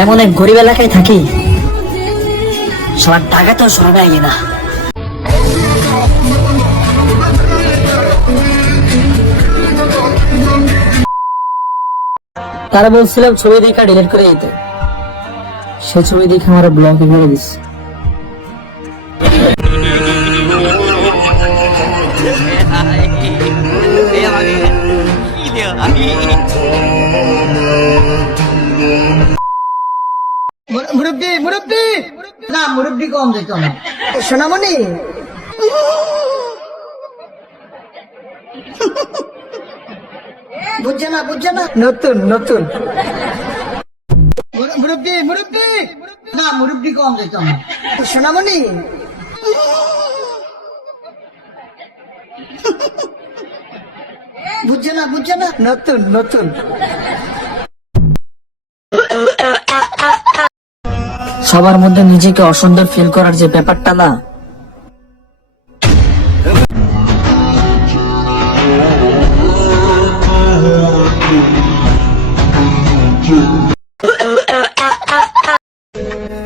এমন এক গরিব এলাকায় থাকি, সবার টাকা তো আগে না। তারা বলছিলাম ছবি দেখা ডিলিট করে দিতে। সে ছবি দেখে আমার ব্লগে করে দিচ্ছে। মুরব্বী মুরব্বী। না, মুরব্বী কম যেত না। সোনামণি। বুঝছে না বুঝছে না? নতুন নতুন। মুর- মুরব্বী মুরব্বী। না, মুরব্বী কম যেত না। সোনামণি। বুঝছে না বুঝছে না? নতুন নতুন। সবার মধ্যে নিজেকে অসুন্দর ফিল করার যে ব্যাপারটা না।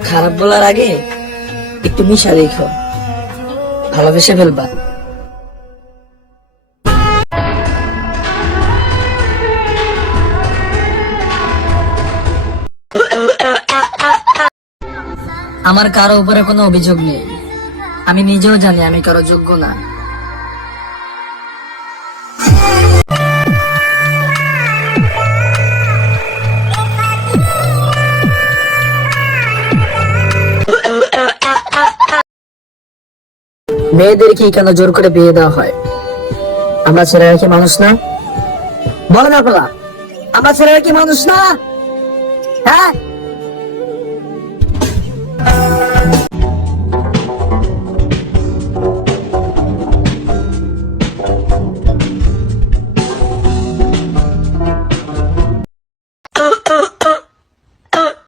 খারাপ বলার আগে একটু মিশা রেখো ভালোবেসে ফেলবা। আমার কারও উপরে কোনো অভিযোগ নেই। আমি নিজেও জানি আমি কারও যোগ্য না। মেয়েদেরকে কেন জোর করে বিয়ে দেওয়া হয়? আমরা ছেলেরা কি মানুষ না? বলো না, বলা। আমরা ছেলেরা কি মানুষ না? হ্যাঁ?